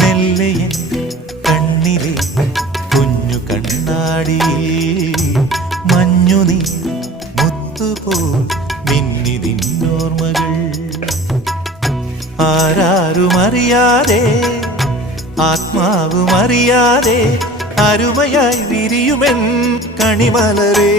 മെല്ലയൻ കണ്ണിലെ കുഞ്ഞു കണ്ണാടിയിൽ മഞ്ഞുനീ മുത്തുപോ മിന്നിതിന്നോർമ്മകൾ ആരാരുമറിയാതെ ആത്മാവുമറിയാതെ അരുമയായി വിരിയുമെൻ കണിമലരേ.